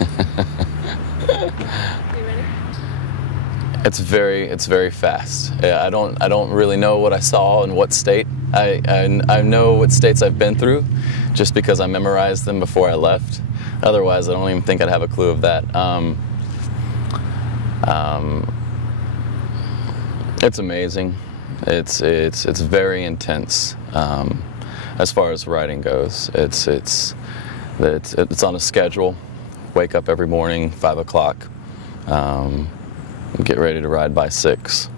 You ready? It's very fast. I don't really know what I saw in what state. I know what states I've been through, just because I memorized them before I left. Otherwise, I don't even think I'd have a clue of that. It's amazing. It's very intense as far as riding goes. It's on a schedule. Wake up every morning, 5 o'clock. Get ready to ride by 6.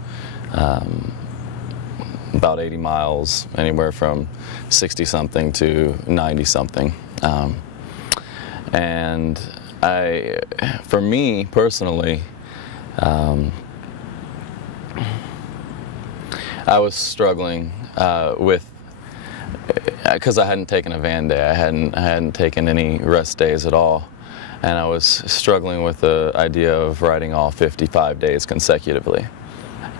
About 80 miles, anywhere from 60 something to 90 something. And for me personally, I was struggling with, because I hadn't taken a van day. I hadn't taken any rest days at all. And I was struggling with the idea of riding all 55 days consecutively.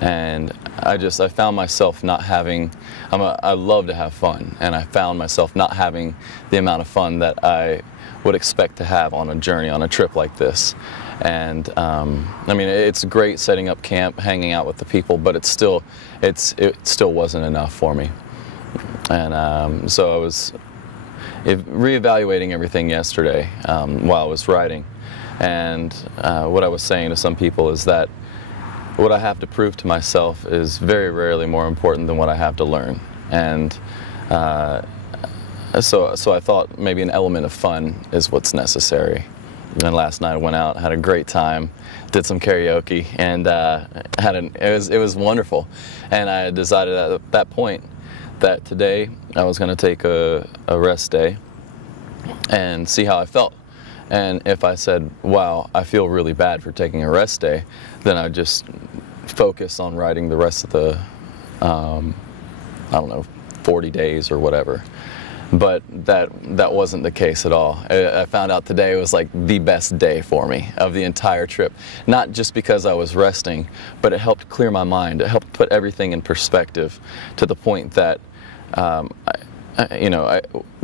And I found myself not having, I love to have fun, and I found myself not having the amount of fun that I would expect to have on a journey, on a trip like this. And I mean, it's great setting up camp, hanging out with the people, but it still wasn't enough for me. And so I was reevaluating everything yesterday while I was riding. And what I was saying to some people is that what I have to prove to myself is very rarely more important than what I have to learn. And so I thought maybe an element of fun is what's necessary. And last night I went out, had a great time, did some karaoke, and it was wonderful. And I decided at that point that today I was going to take a rest day and see how I felt. And if I said, wow, I feel really bad for taking a rest day, then I'd just focus on riding the rest of the, I don't know, 40 days or whatever. But that wasn't the case at all. I found out today was like the best day for me of the entire trip. Not just because I was resting, but it helped clear my mind. It helped put everything in perspective to the point that,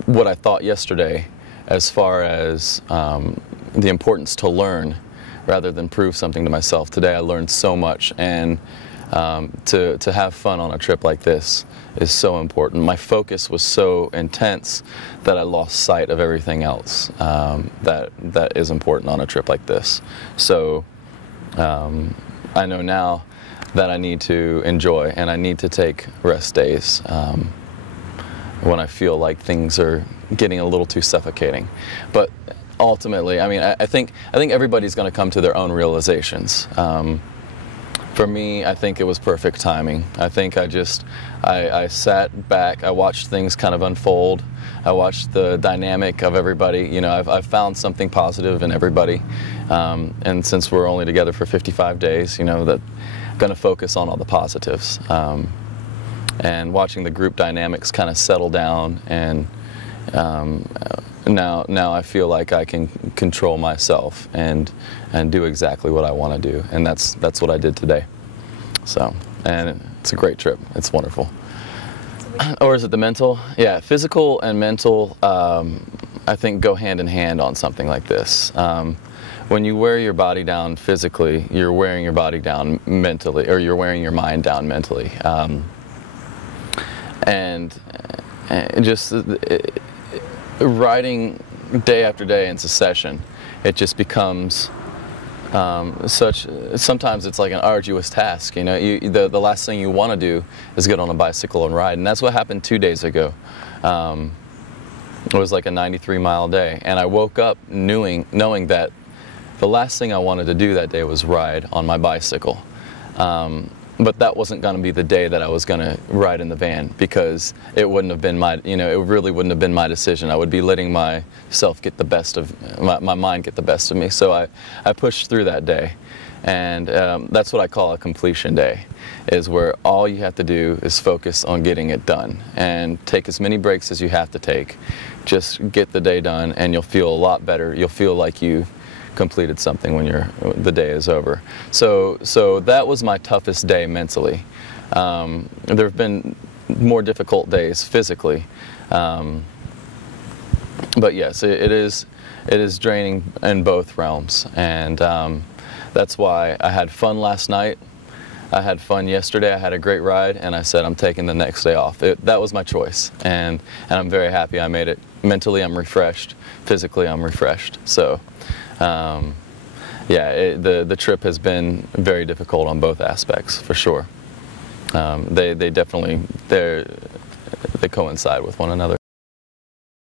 what I thought yesterday as far as the importance to learn rather than prove something to myself. Today I learned so much, and to have fun on a trip like this is so important. My focus was so intense that I lost sight of everything else that is important on a trip like this. So I know now that I need to enjoy, and I need to take rest days when I feel like things are getting a little too suffocating. But ultimately, I mean, I think everybody's going to come to their own realizations. For me, I think it was perfect timing. I think I sat back, I watched things kind of unfold. I watched the dynamic of everybody. You know, I've found something positive in everybody. And since we're only together for 55 days, you know, that I'm going to focus on all the positives. And watching the group dynamics kind of settle down, and now I feel like I can control myself and do exactly what I want to do, and that's what I did today. So, and it's a great trip. It's wonderful. Or is it the mental? Yeah, physical and mental, I think, go hand in hand on something like this. When you wear your body down physically, you're wearing your body down mentally, or you're wearing your mind down mentally. And just riding day after day in succession, it just becomes sometimes it's like an arduous task. You know, the last thing you want to do is get on a bicycle and ride, and that's what happened 2 days ago. It was like a 93-mile day, and I woke up knowing that the last thing I wanted to do that day was ride on my bicycle. But that wasn't going to be the day that I was going to ride in the van, because it wouldn't have been it really wouldn't have been my decision. I would be letting myself get the best of, my mind get the best of me. So I pushed through that day. And that's what I call a completion day, is where all you have to do is focus on getting it done and take as many breaks as you have to take. Just get the day done, and you'll feel a lot better. You'll feel like you completed something when the day is over. So that was my toughest day mentally. There have been more difficult days physically, but yes, it is it is draining in both realms, and that's why I had fun last night. I had fun yesterday. I had a great ride, and I said I'm taking the next day off. That was my choice, and I'm very happy I made it. Mentally, I'm refreshed. Physically, I'm refreshed. So, yeah, the trip has been very difficult on both aspects, for sure. They definitely they coincide with one another.